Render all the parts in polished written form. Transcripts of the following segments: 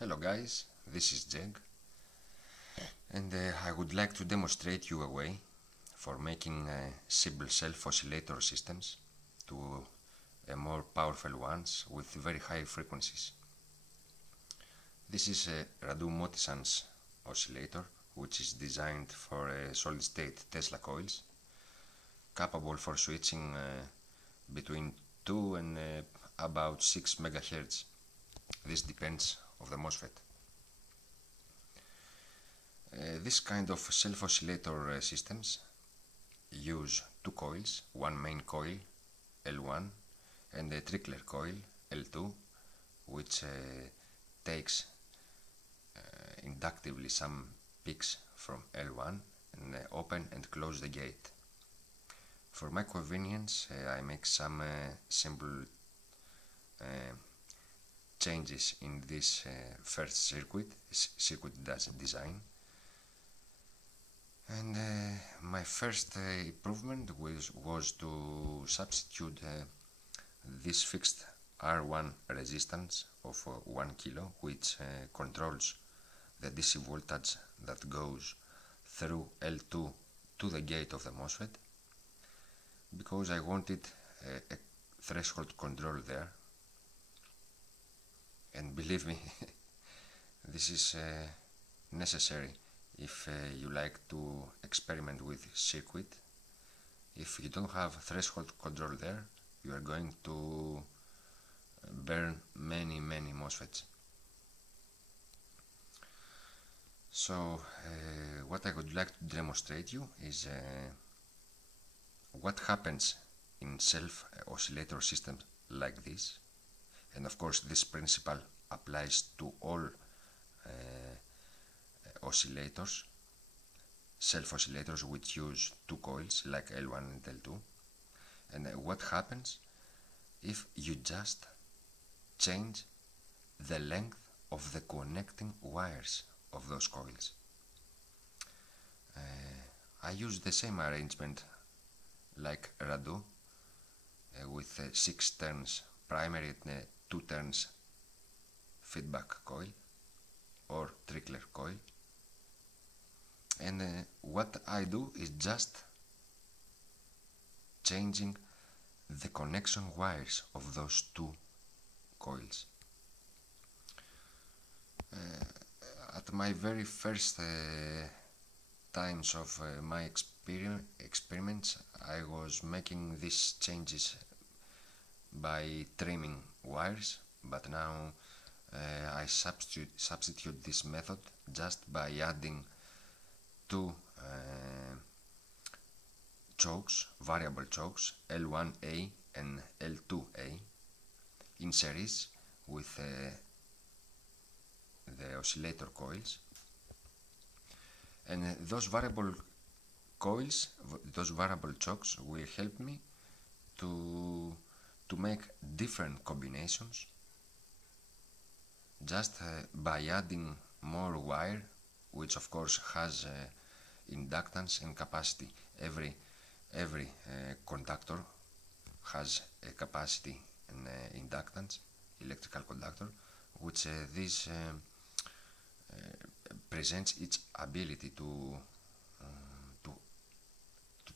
Hello guys, this is Jeg, and I would like to demonstrate you a way for making simple self-oscillator systems to more powerful ones with very high frequencies. This is Radu Motisan's oscillator, which is designed for solid-state Tesla coils, capable for switching between 2 and about 6 MHz. This depends on the MOSFET. This kind of self-oscillator systems use two coils, one main coil L1 and a trickler coil L2, which takes inductively some peaks from L1 and open and close the gate. For my convenience, I make some simple changes in this first circuit design. And my first improvement was to substitute this fixed R1 resistance of 1 kilo, which controls the DC voltage that goes through L2 to the gate of the MOSFET, because I wanted a threshold control there. And believe me, this is necessary if you like to experiment with circuit. If you don't have threshold control there, you are going to burn many MOSFETs. So what I would like to demonstrate you is what happens in self-oscillator systems like this. And of course this principle applies to all oscillators, self-oscillators which use two coils like L1 and L2. And what happens if you just change the length of the connecting wires of those coils? I use the same arrangement like Radu with 6 turns primary and 2 turns feedback coil or trickler coil. And what I do is just changing the connection wires of those two coils. At my very first times of my experiments, I was making these changes by trimming wires, but now I substitute this method just by adding two chokes, variable chokes, L1A and L2A, in series with the oscillator coils. And those variable coils, those variable chokes will help me to make different combinations just by adding more wire, which of course has inductance and capacity. Every conductor has a capacity and inductance, electrical conductor, which this presents its ability to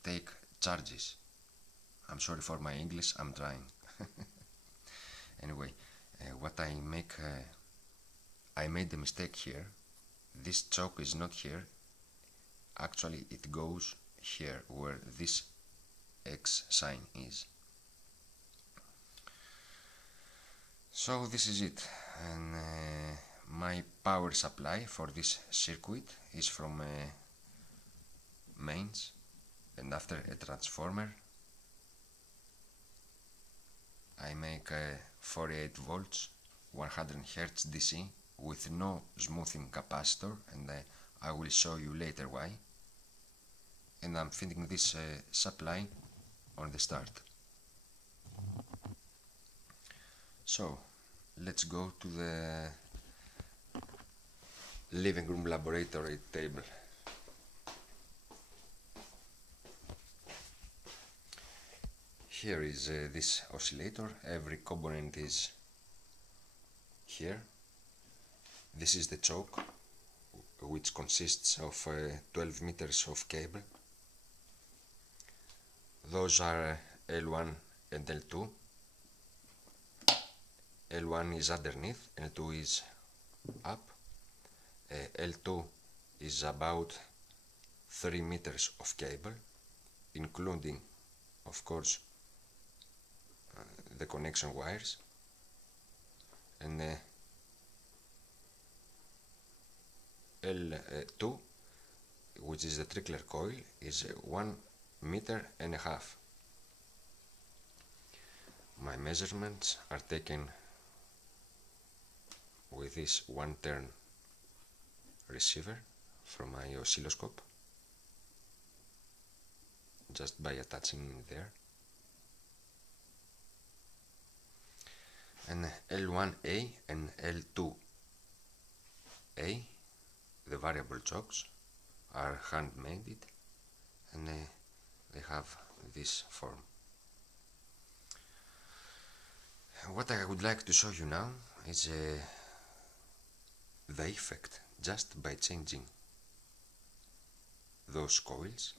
take charges. I'm sorry for my English, I'm trying. Anyway, what I made a mistake here. This choke is not here. Actually, it goes here where this X sign is. So this is it. And my power supply for this circuit is from mains, and after a transformer I make 48 volts 100 Hz DC with no smoothing capacitor, and I will show you later why. And I'm feeding this supply on the start. So let's go to the living room laboratory table. Here is this oscillator. Every component is here. This is the choke, which consists of 12 meters of cable. Those are L1 and L2. L1 is underneath, L2 is up. L2 is about 3 meters of cable, including, of course, the connection wires, and L2, which is the trickler coil, is 1 meter and a half. My measurements are taken with this 1-turn receiver from my oscilloscope, just by attaching there. And L1A and L2A, the variable chokes, are hand-made, and they have this form. What I would like to show you now is the effect just by changing those coils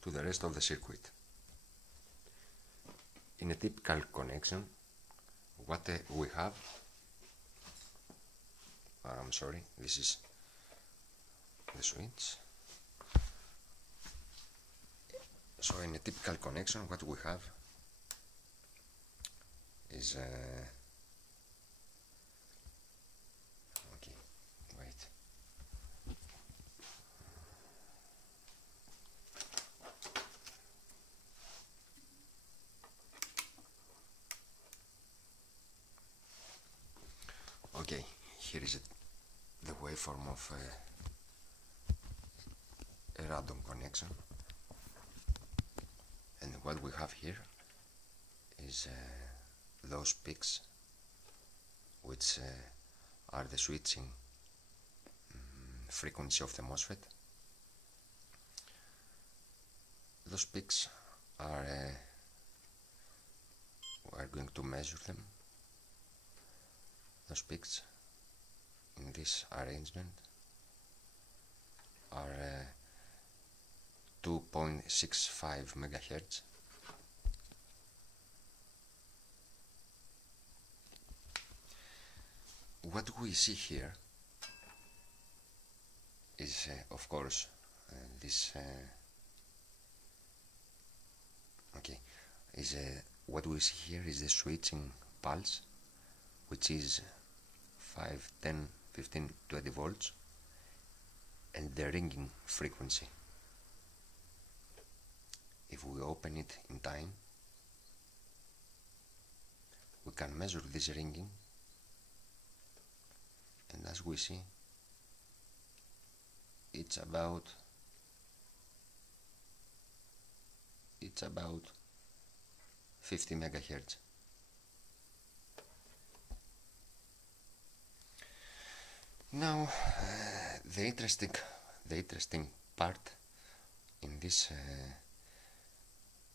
to the rest of the circuit. In a typical connection, what we have, I'm sorry, this is the switch. So in a typical connection, what we have is okay, wait. Okay, here is the waveform of a random connection, and what we have here is those peaks, which are the switching frequency of the MOSFET. Those peaks are we are going to measure them. Those peaks in this arrangement are 2.65 megahertz. What we see here is, of course, this. What we see here is the switching pulse, which is 5, 10, 15, 20 volts, and the ringing frequency. If we open it in time, we can measure this ringing, and as we see, it's about 50 megahertz. Now, the interesting part in these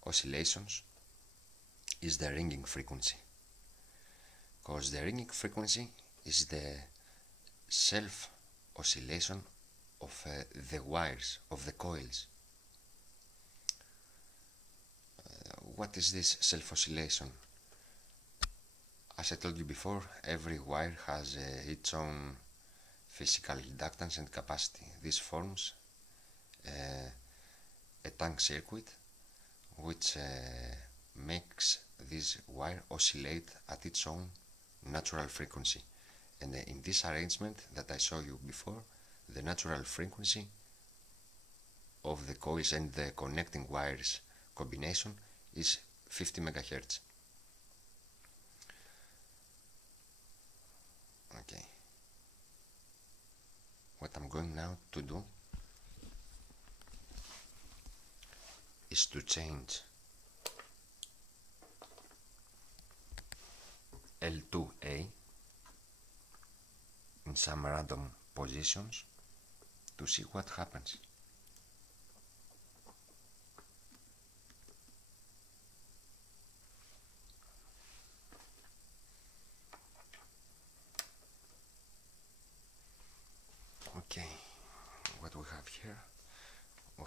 oscillations is the ringing frequency, because the ringing frequency is the self-oscillation of the wires, of the coils. What is this self-oscillation? As I told you before, every wire has its own physical inductance and capacity. This forms a tank circuit which makes this wire oscillate at its own natural frequency. And in this arrangement that I showed you before, the natural frequency of the coils and the connecting wires combination is 50 megahertz. Okay. What I'm going now to do is to change L2A in some random positions to see what happens.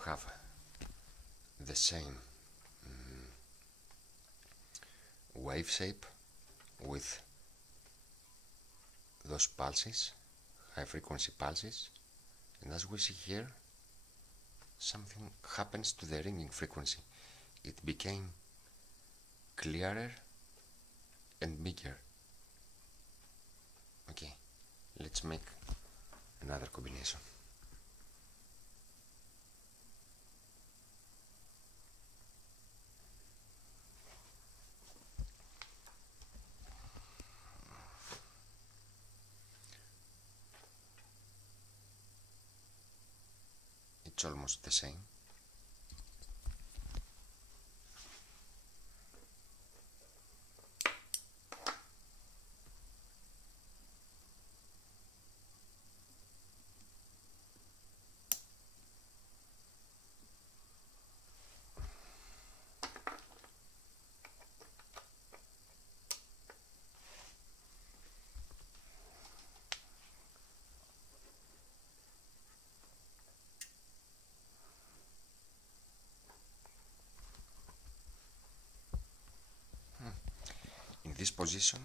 have the same wave shape with those pulses, high frequency pulses, and as we see here, something happens to the ringing frequency. It became clearer and bigger. Okay, let's make another combination. It's almost the same. In this position,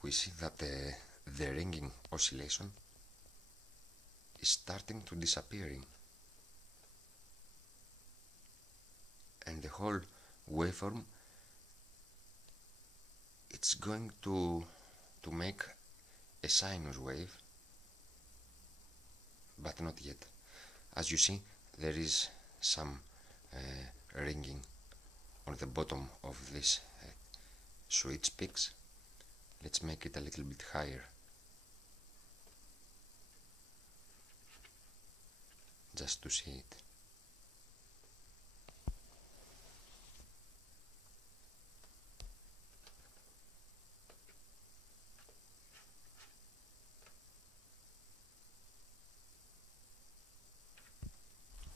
we see that the ringing oscillation is starting to disappearing, and the whole waveform, it's going to make a sinus wave, but not yet. As you see, there is some ringing on the bottom of this switch peaks. Let's make it a little bit higher, just to see it.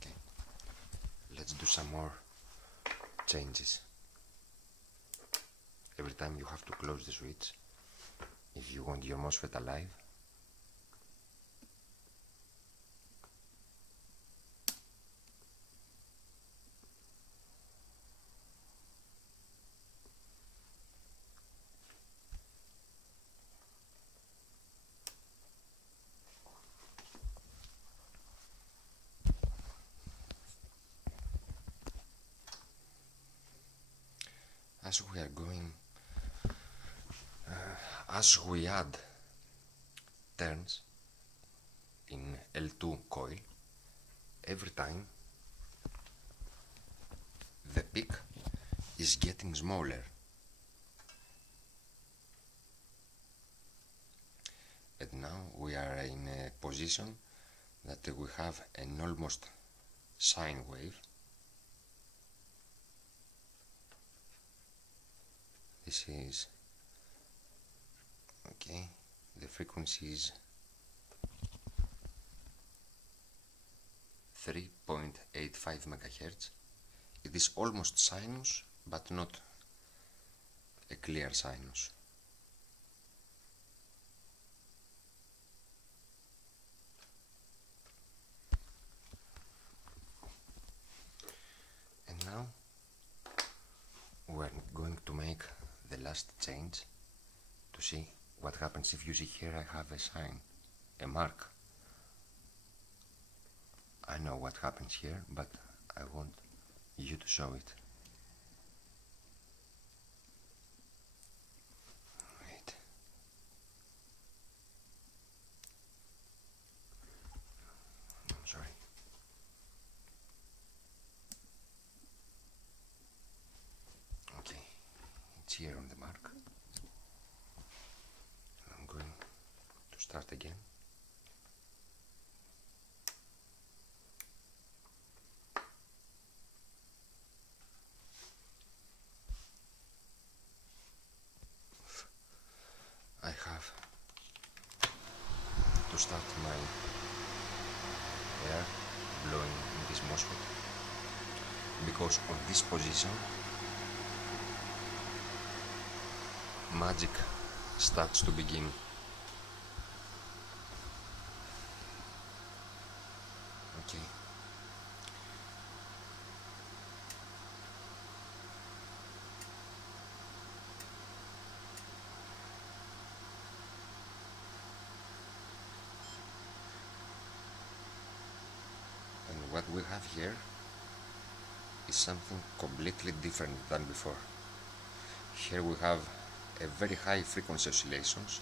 Okay, let's do some more changes. Every time you have to close the switch if you want your MOSFET alive. As we are going, as we add turns in L2 coil, every time the peak is getting smaller. And now we are in a position that we have an almost sine wave. This is okay, the frequency is 3.85 megahertz. It is almost sinus, but not a clear sinus. And now we are going to make the last change to see what happens. If you see here, I have a sign, a mark. I know what happens here, but I want you to show it. Wait. I'm sorry. Okay, it's here on the mark. I'm going to start again. I have to start my air blowing in this MOSFET, because on this position magic starts to begin. Okay, we have here is something completely different than before. Here we have a very high frequency oscillations,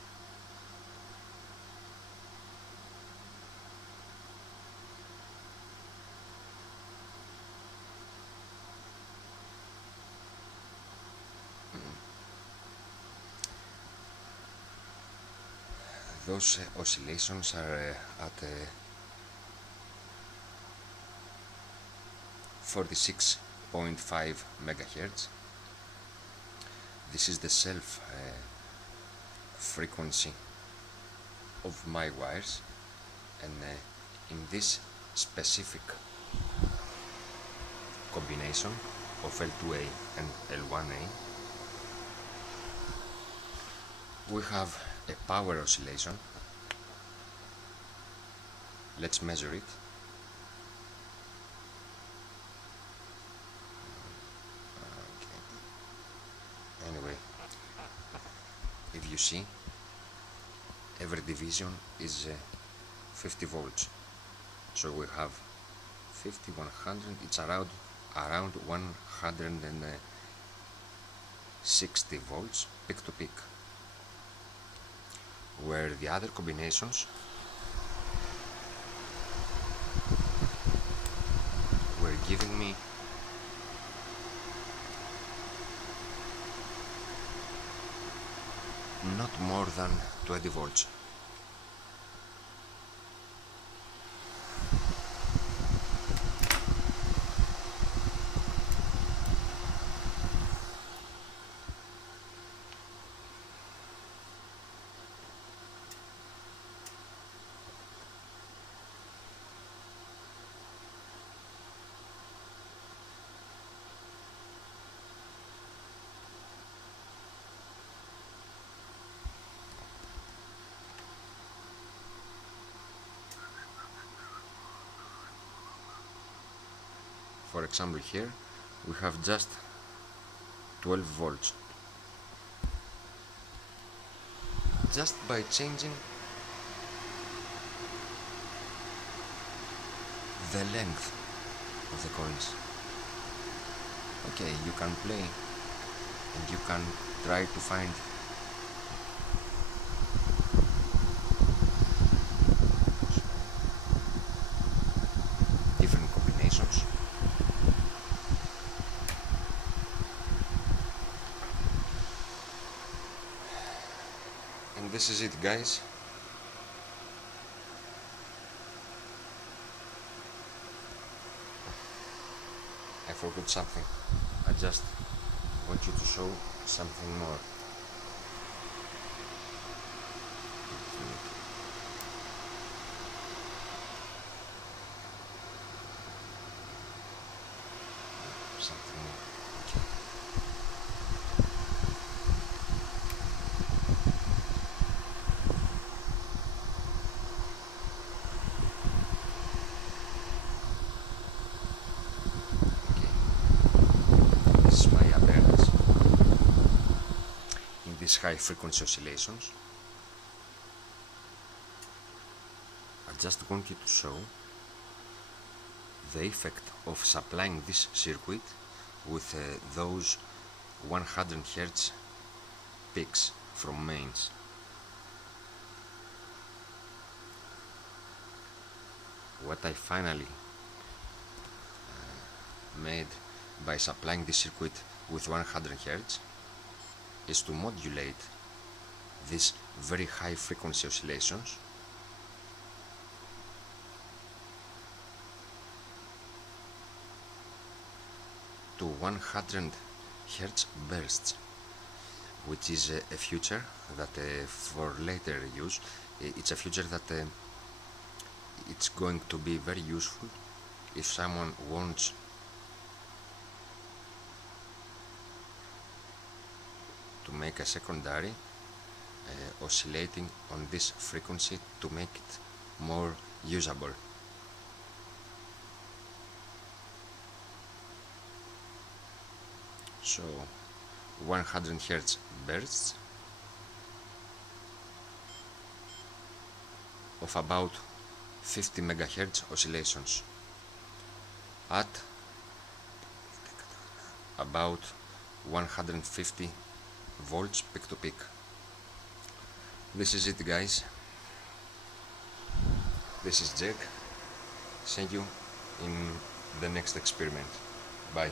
those oscillations are at 46.5 megahertz. This is the self frequency of my wires, and in this specific combination of L2A and L1A we have a power oscillation. Let's measure it. Okay. Anyway, if you see, every division is 50 volts. So we have 50, 100, it's around 160 volts peak to peak, where the other combinations were giving me not more than 20 volts. For example, here we have just 12 volts. Just by changing the length of the coils. Okay, you can play and you can try to find different combinations. And this is it, guys. I forgot something. I just want you to show something more. Something more. Okay. High frequency oscillations. I just want you to show the effect of supplying this circuit with those 100 Hz peaks from mains. What I finally made by supplying this circuit with 100 Hz is to modulate these very high frequency oscillations to 100 Hz bursts, which is a feature that for later use, it's a feature that it's going to be very useful if someone wants to make a secondary oscillating on this frequency to make it more usable. So 100 Hz bursts of about 50 MHz oscillations. at about 150 volts peak to peak. This is it, guys. This is Jack. See you in the next experiment. Bye.